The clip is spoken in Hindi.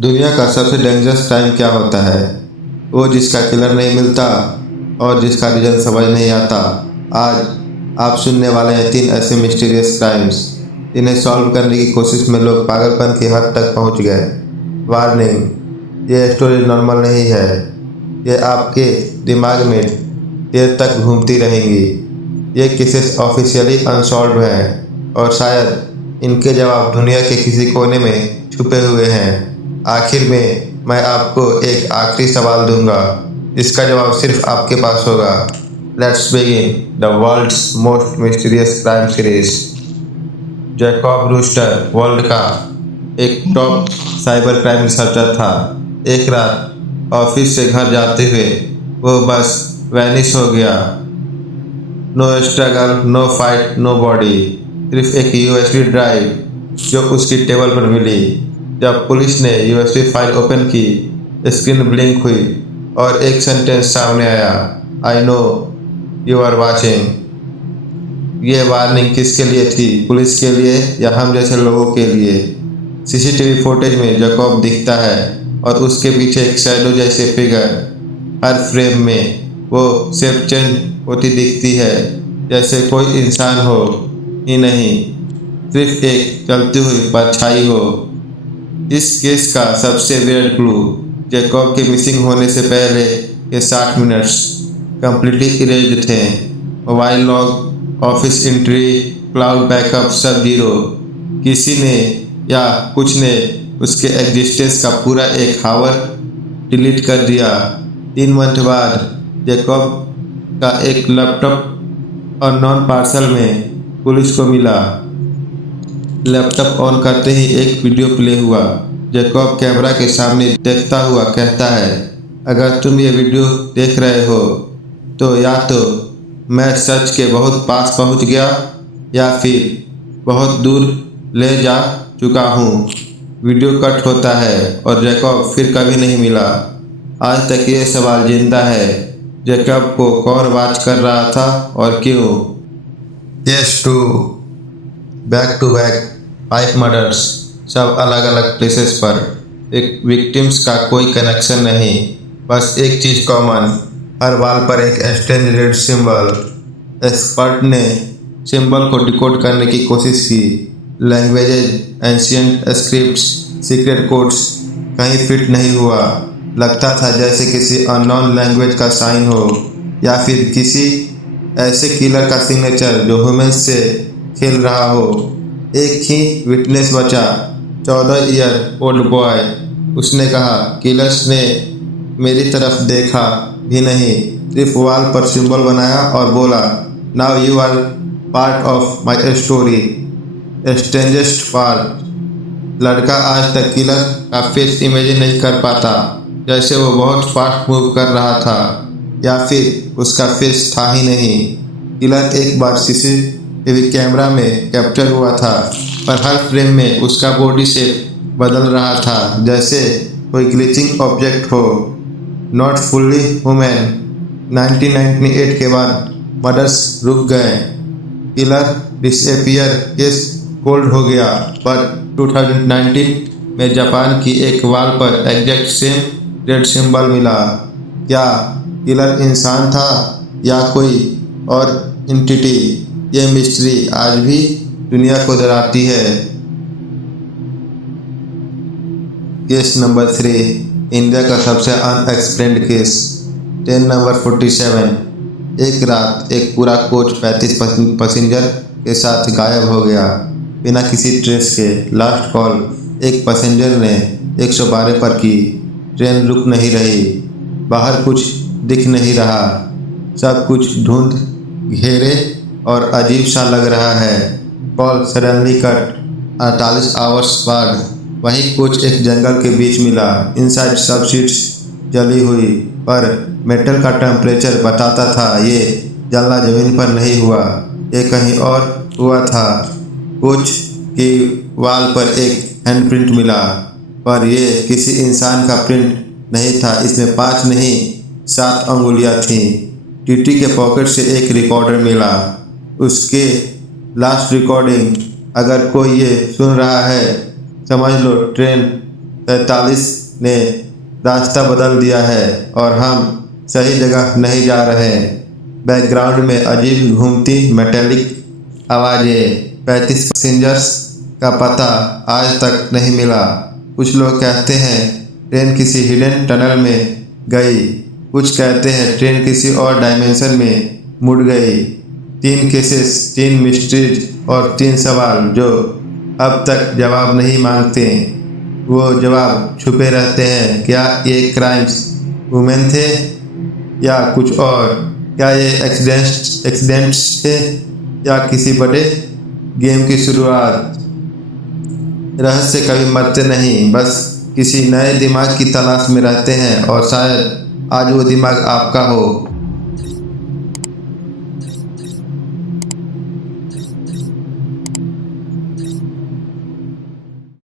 दुनिया का सबसे डेंजरस क्राइम क्या होता है? वो जिसका किलर नहीं मिलता और जिसका रीजन समझ नहीं आता। आज आप सुनने वाले हैं 3 ऐसे मिस्टीरियस क्राइम्स इन्हें सॉल्व करने की कोशिश में लोग पागलपन की हद तक पहुंच गए। वार्निंग, ये स्टोरी नॉर्मल नहीं है। ये आपके दिमाग में देर तक घूमती रहेंगी। ये केसेस ऑफिशियली अनसॉल्व हैं और शायद इनके जवाब दुनिया के किसी कोने में छुपे हुए हैं। आखिर में मैं आपको एक आखिरी सवाल दूंगा, इसका जवाब सिर्फ आपके पास होगा। Let's begin the world's most mysterious crime series. Jacob Rooster world का एक टॉप साइबर क्राइम रिसर्चर था। एक रात ऑफिस से घर जाते हुए वो बस वैनिश हो गया। No struggle, no fight, no body, सिर्फ एक यूएसबी ड्राइव जो उसकी टेबल पर मिली। जब पुलिस ने यूएसबी फाइल ओपन की, स्क्रीन ब्लिंक हुई और एक सेंटेंस सामने आया, I know you are watching. ये वार्निंग किसके लिए थी? पुलिस के लिए या हम जैसे लोगों के लिए? सीसीटीवी फुटेज में जैकब दिखता है और उसके पीछे एक शैडो जैसे फिगर। हर फ्रेम में वो शेप चेंज होती दिखती है, जैसे कोई इंसान हो ही नहीं, सिर्फ एक चलती हुई परछाई हो। इस केस का सबसे वियर्ड क्लू, जैकब के मिसिंग होने से पहले के 60 मिनट्स कंप्लीटली इरेज्ड थे। Mobile log, office entry, cloud backup सब जीरो। किसी ने या कुछ ने उसके एग्जिस्टेंस का पूरा एक हावर डिलीट कर दिया। 3 मंथ बाद जैकब का एक लैपटॉप अननोन पार्सल में पुलिस को मिला। लैपटॉप ऑन करते ही एक वीडियो प्ले हुआ। जैकब कैमरा के सामने देखता हुआ कहता है, अगर तुम ये वीडियो देख रहे हो तो या तो मैं सच के बहुत पास पहुंच गया या फिर बहुत दूर ले जा चुका हूं। वीडियो कट होता है और जैकब फिर कभी नहीं मिला। आज तक ये सवाल जिंदा है, जैकब को कौन वॉच कर रहा था और क्यों? Case 2, back to back 5 murders, सब अलग अलग प्लेसेस पर। एक विक्टिम्स का कोई कनेक्शन नहीं, बस एक चीज़ कॉमन, हर वाल पर एक स्ट्रेंज रेड सिंबल। एक्सपर्ट ने सिंबल को डिकोड करने की कोशिश की। Languages, ancient scripts, secret codes, कहीं फिट नहीं हुआ। लगता था जैसे किसी अननोन लैंग्वेज का साइन हो या फिर किसी ऐसे किलर का सिग्नेचर जो ह्यूमंस से खेल रहा हो। एक ही विटनेस बचा, 14 ईयर ओल्ड बॉय। उसने कहा, किलर्स ने मेरी तरफ देखा भी नहीं, सिर्फ वाल पर सिंबल बनाया और बोला, now you are part of my story, strangest part. लड़का आज तक किलर का फेस इमेजिन नहीं कर पाता, जैसे वो बहुत फास्ट मूव कर रहा था या फिर उसका फेस था ही नहीं। किलर एक बार सीसीटीवी कैमरा में कैप्चर हुआ था, पर हर फ्रेम में उसका बॉडी शेप बदल रहा था, जैसे कोई ग्लिचिंग ऑब्जेक्ट हो, नॉट फुल्ली ह्यूमन। 1998 के बाद मर्डर्स रुक गए, किलर डिसएपियर केस कोल्ड हो गया, पर 2019 में जापान की एक वाल पर एग्जैक्ट सेम रेड सिंबल मिला। क्या किलर इंसान था या कोई और एंटिटी? ये मिस्ट्री आज भी दुनिया को डराती है। केस नंबर 3, इंडिया का सबसे अनएक्सप्लेन्ड केस। 10 नंबर 47। एक रात एक पूरा कोच 35 पैसेंजर के साथ गायब हो गया, बिना किसी ट्रेस के। लास्ट कॉल एक पैसेंजर ने 112 पर की। ट्रेन रुक नहीं रही, बाहर कुछ दिख नहीं रहा, सब कुछ धुंध घेरे और अजीब सा लग रहा है। Call suddenly cut. 48 आवर्स बाद वही कोच एक जंगल के बीच मिला। इनसाइड सब सीट्स जली हुई, पर मेटल का टेम्परेचर बताता था ये जलना जमीन पर नहीं हुआ, ये कहीं और हुआ था। कोच की वाल पर एक हैंडप्रिंट मिला, पर ये किसी इंसान का प्रिंट नहीं था। इसमें 5 नहीं 7 अंगुलियां थीं। टीटी के पॉकेट से एक रिकॉर्डर मिला, उसके लास्ट रिकॉर्डिंग। अगर कोई ये सुन रहा है, समझ लो ट्रेन 43 ने रास्ता बदल दिया है और हम सही जगह नहीं जा रहे। बैकग्राउंड में अजीब घूमती मेटेलिक आवाज़ें। 35 पैसेंजर्स का पता आज तक नहीं मिला। कुछ लोग कहते हैं ट्रेन किसी हिडन टनल में गई, कुछ कहते हैं ट्रेन किसी और डायमेंशन में मुड़ गई। 3 केसेस, 3 मिस्ट्रीज और 3 सवाल जो अब तक जवाब नहीं मांगते। वो जवाब छुपे रहते हैं। क्या ये क्राइम्स वुमेन थे या कुछ और? क्या ये एक्सीडेंट्स थे या किसी बड़े गेम की शुरुआत? रहस्य कभी मरते नहीं, बस किसी नए दिमाग की तलाश में रहते हैं और शायद आज वो दिमाग आपका हो।